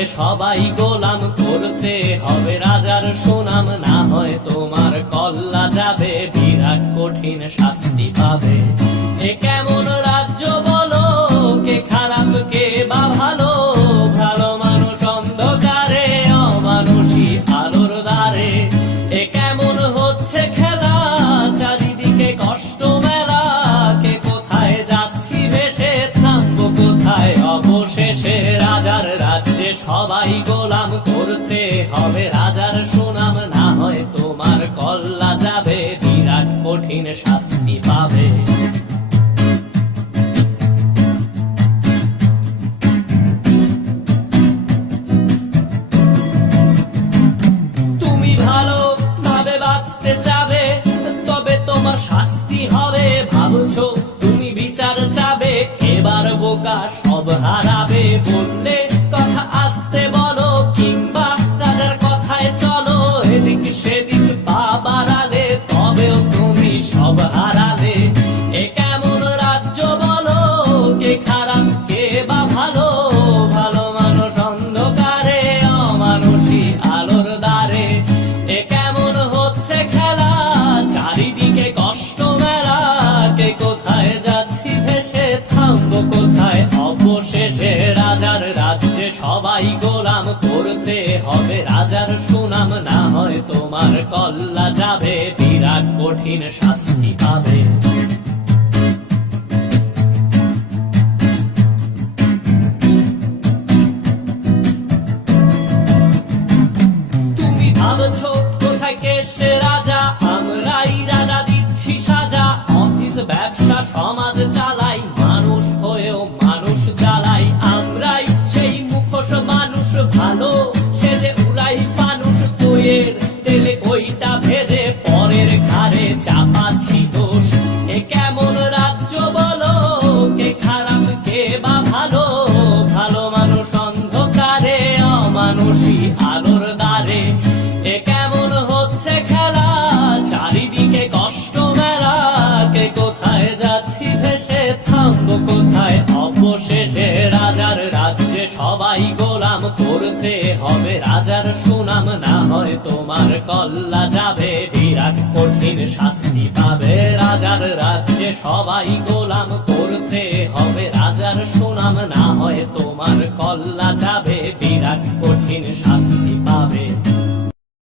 রাজ্যে সবাই গোলাম, করতে হবে রাজার সুনাম, না হয় তোমার কল্লা যাবে, বিরাট কঠিন শাস্তি পাবে। এ কেমন রাজ্য বলো, কে খারাপ কে বা ভালো, ভালো মানুষ অন্ধকারে, অমানুষী আলোর দ্বারে। এ কেমন হচ্ছে খেলা, চারিদিকে কষ্ট মেলা, কে কোথায় যাচ্ছি ভেসে, থামবো কোথায় অবশেষে। রাজার রাজ্যে সবাই গোলাম, করতে হবে রাজার সুনাম, না হয় তোমার কল্লা যাবে, বিরাট কঠিন শাস্তি পাবে। তুমি ভালো ভাবে বাঁচতে চাবে, তবে তোমার শাস্তি হবে। ভাবছো তুমি বিচার চাবে, এবার বোকা সব হারাবে। বললে কথা আসতে বলো, কিংবা রাজার কথায় চলো, এদিক সেদিক পা বাড়ালে, তবেও তুমি সব হারালে। এ কেমন রাজ্য বলো, কে খারাপ কে বা ভালো, ভালো মানুষ অন্ধকারে, অমানুষী আলোর দ্বারে। এ কেমন হচ্ছে খেলা, চারিদিকে কষ্ট মেলা, কে কোথায় যাচ্ছি ভেসে, থামবো কোথায় অবশেষে। রাজার রাজ্যে সবাই গোলাম, করতে হবে রাজার সুনাম, না হয় তোমার কল্লা যাবে, বিরাট কঠিন শাস্তি পাবে। তুমি ভাবছো কোথায় কে সে রাজা, আমরাই রাজা দিচ্ছি সাজা। অফিস ব্যবসা সমাজ চালাই, মানুষ হয়েও মানুষ জ্বালাই। আমরাই সেই মুখোশ মানুষ ভালো, সে যে উড়াই ফানুষ দইয়ের তেলে, ওইটা ভেজে পরের ঘাড়ে চাপাচ্ছি দোষ। এ কেমন রাজ্য বলো, কে খারাপ কে বা ভালো, ভালো মানুষ অন্ধকারে, অমানুষী আলোর দ্বারে। এ কেমন হচ্ছে খেলা, চারিদিকে কষ্ট মেলা, কে কোথায় যাচ্ছি ভেসে, থামবো কোথায় অবশেষে। রাজার রাজ্যে সবাই গোলাম, করতে হবে রাজার সুনাম, না হয় তোমার কল্লা যাবে, বিরাট কঠিন শাস্তি পাবে। রাজার রাজ্যে সবাই গোলাম, করতে হবে রাজার সুনাম, না হয় তোমার কল্লা যাবে, বিরাট কঠিন শাস্তি পাবে।